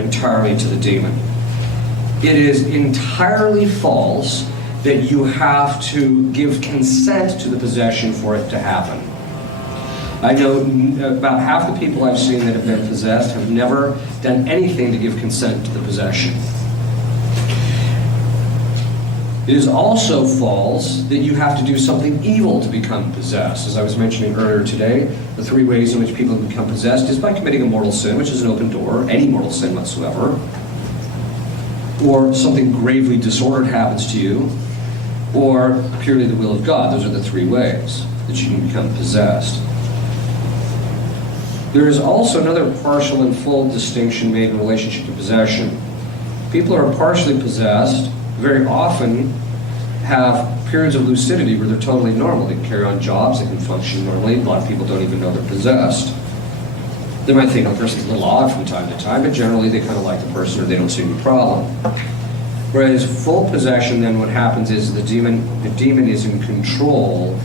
entirely to the demon. It is entirely false that you have to give consent to the possession for it to happen. I know about half the people I've seen that have been possessed have never done anything to give consent to the possession. It is also false that you have to do something evil to become possessed. As I was mentioning earlier today, the 3 ways in which people become possessed is by committing a mortal sin, which is an open door, any mortal sin whatsoever, or something gravely disordered happens to you, or purely the will of God. Those are the 3 ways that you can become possessed. There is also another partial and full distinction made in relationship to possession. People who are partially possessed very often have periods of lucidity where they're totally normal. They can carry on jobs, they can function normally. A lot of people don't even know they're possessed. They might think the person's a little odd from time to time, but generally they kind of like the person or they don't see any problem. Whereas full possession, then what happens is the demon is in control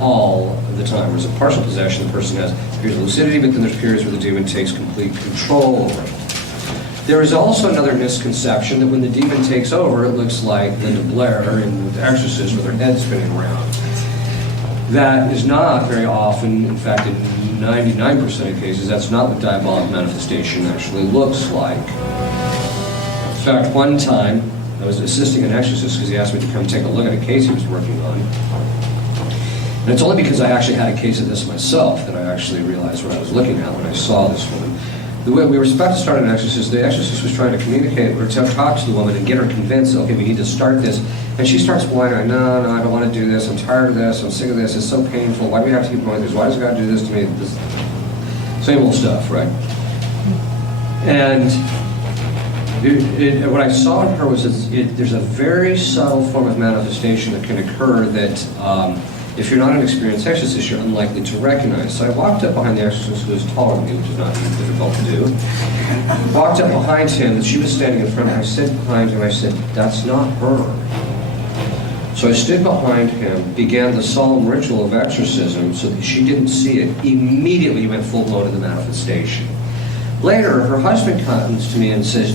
all of the time. Whereas a partial possession, the person has periods of lucidity, but then there's periods where the demon takes complete control over it. There is also another misconception that when the demon takes over, it looks like Linda Blair in The Exorcist with her head spinning around. That is not very often, in fact, in 99% of cases, that's not what diabolic manifestation actually looks like. In fact, one time, I was assisting an exorcist because he asked me to come take a look at a case he was working on. And it's only because I actually had a case of this myself that I actually realized what I was looking at when I saw this woman. The way we were about to start an exorcist, the exorcist was trying to communicate or to talk to the woman and get her convinced, okay, we need to start this. And she starts whining, no, I don't want to do this, I'm tired of this, I'm sick of this, it's so painful, why do we have to keep going through this, why does God do this to me? This same old stuff, right? And what I saw in her was there's a very subtle form of manifestation that can occur that if you're not an experienced exorcist, you're unlikely to recognize. So I walked up behind the exorcist, who was taller than me, which is not difficult to do. Walked up behind him, and she was standing in front of him. I stood behind him, I said, that's not her. So I stood behind him, began the solemn ritual of exorcism so that she didn't see it. Immediately went full blown to the manifestation. Later, her husband comes to me and says,